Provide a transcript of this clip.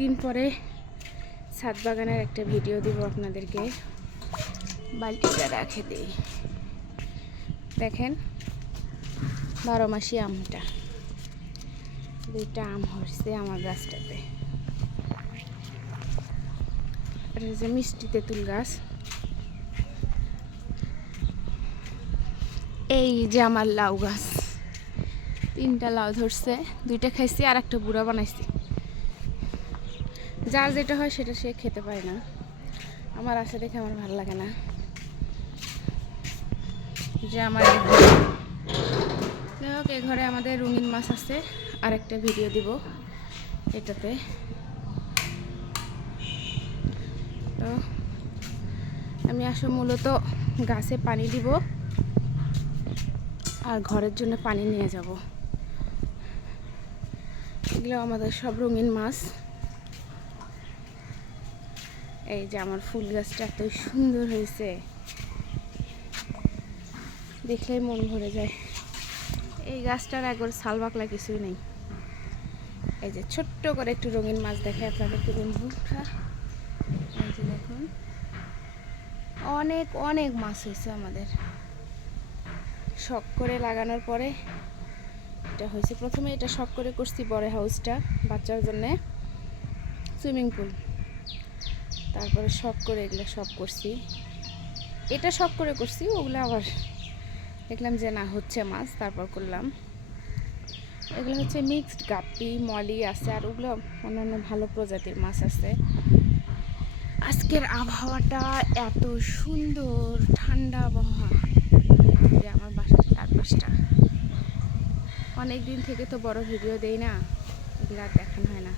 দিন পরে ছাদ বাগানের একটা ভিডিও দিব আপনাদেরকে। বালতিটা রেখে দিই। দেখেন 12 মাসি আমটা, 2টা আম হচ্ছে আমার গাছটাতে। এটা হচ্ছে মিষ্টি তেঁতুল গাছ। এই যে আমার লাউ গাছ, 3টা লাউ ধরছে, 2টা খাইছি আর একটা বুড়া বানাইছি। যার যেটা হয় সেটা সে খেতে পায় না, আমার আশা দেখে আমার ভালো লাগে না। যে আমার যাই হোক, এই ঘরে আমাদের রঙিন মাছ আছে, আর একটা ভিডিও দিব এটাতে। তো আমি আসলে মূলত গাছে পানি দিব আর ঘরের জন্য পানি নিয়ে যাব। এগুলো আমাদের সব রঙিন মাছ। এই যে আমার ফুল গাছটা এত সুন্দর হয়েছে, দেখলেই মন ভরে যায়। এই গাছটার একবার ছাল বাকলা কিছুই নেই। এই যে ছোট্ট করে একটু রঙিন মাছ দেখে আপনাদেরকে বন্ধুরা, এই যে দেখুন অনেক অনেক মাছ হয়েছে আমাদের। শখ করে লাগানোর পরে এটা হয়েছে। প্রথমে এটা শখ করে করছি বড় হাউসটা বাচ্চার জন্যে, সুইমিং পুল। তারপরে শখ করে এগুলো সব করছি, এটা শখ করে করছি, ওগুলো আবার দেখলাম যে না হচ্ছে মাছ, তারপর করলাম। এগুলো হচ্ছে মিক্সড গাপ্পি, মলি আছে, আর ওগুলো অন্যান্য ভালো প্রজাতির মাছ আছে। আজকের আবহাওয়াটা এত সুন্দর, ঠান্ডা আবহাওয়া। যে আমার বাসার চারপাশটা, অনেক দিন থেকে তো বড় ভিডিও দেই না, এগুলো আর দেখানো হয় না।